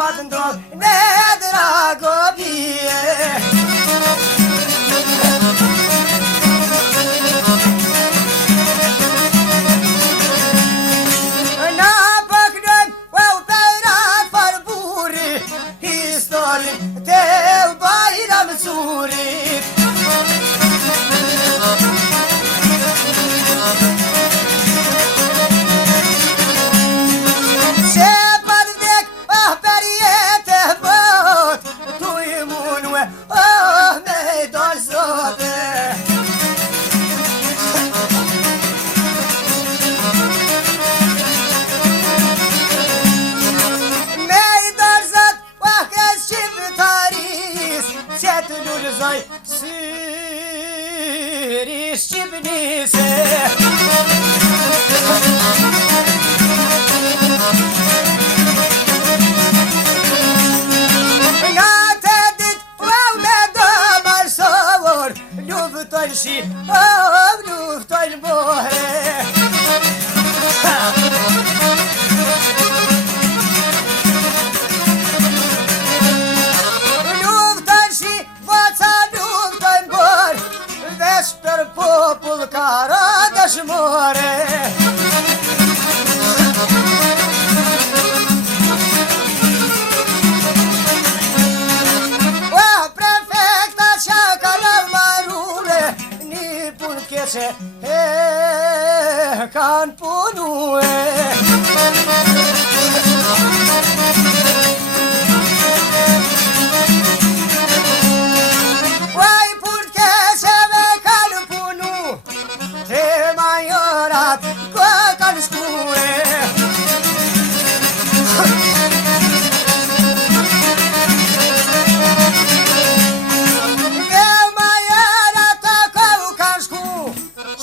pa të ndodh ne drago bie. Na pëknëm u perat për buri, historin të Bajram Curit. Syri Shqipnise nga të dit me dëmar sovor, luftojnë Shqip, luftojnë more. Për popull kara dëshmore. Prefekta që ka në marure, një pun keqe kanë punue.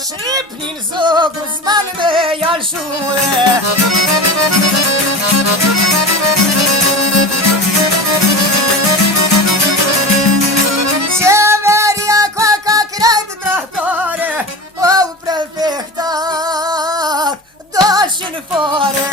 Shqipnin zogu zman me jalshue. Qeveria ka krejt trahtore, prefektat doshin fare.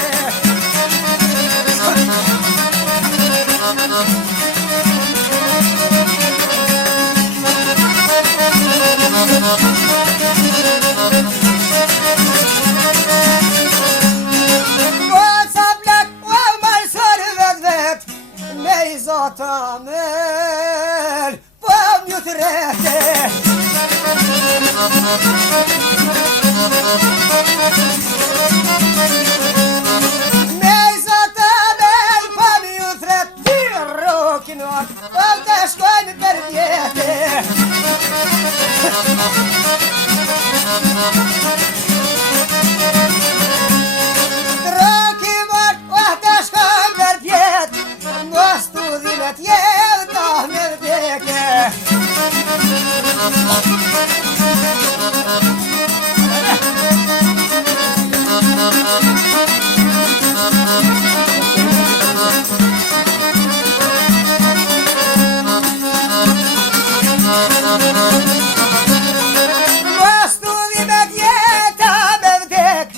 Zota mel, po m'ju të rete. Me zota mel, po m'ju të rete. Ti rokinot, po të shkojnë për vjete. Rokimot, po të shkojnë për vjetë. Në studimet jevta me vdeke. Në studimet jevta me vdek,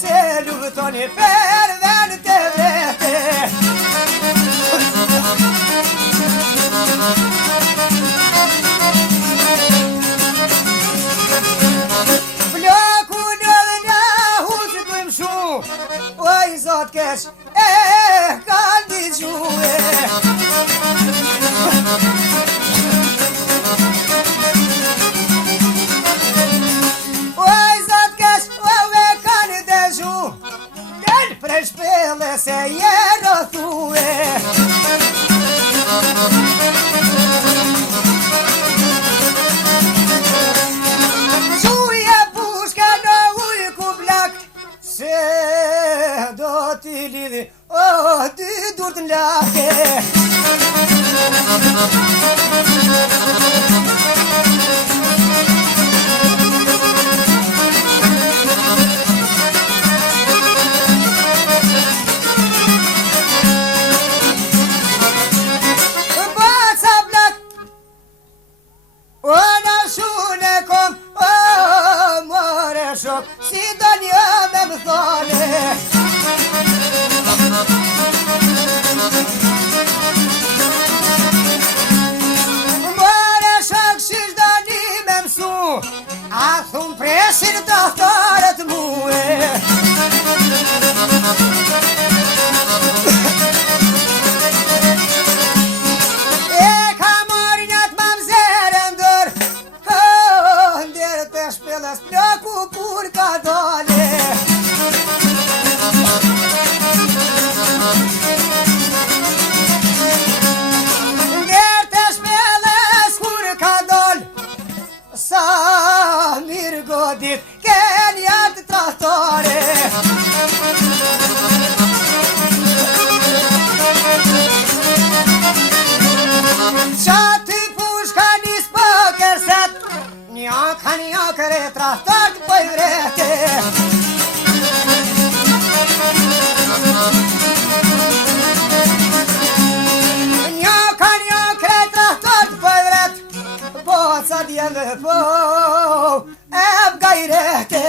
se luftoni për vend të vete. Floku në dhe hushë të më shu, oj zot kesh kanë digjue. Oj zot kesh kanë dëgju, del prej shpele se je rëthue. Quje pushka në ujë ku blak, se do t'i lidhi, dy dur të nlake. Si do një me më thone. kërë trahtar të poj vrete. Një kërë trahtar të poj vrete, boca djeve po e bgajrete.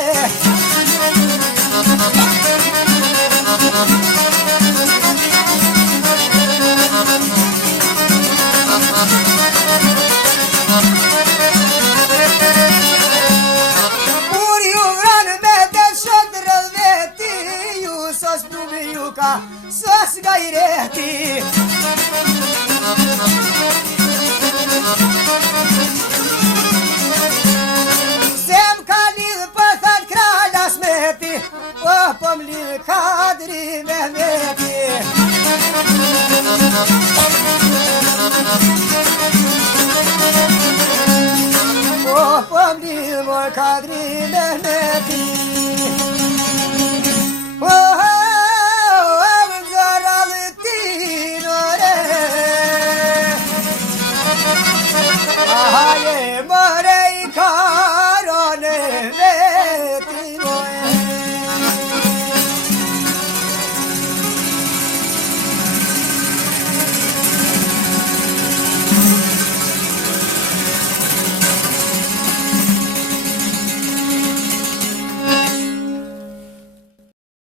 Ka sos gajreti. Se m'ka lidh për thët kralja smeti, o po m'lidh Kadri Mehmeti. O po m'lidh moj Kadri Mehmeti.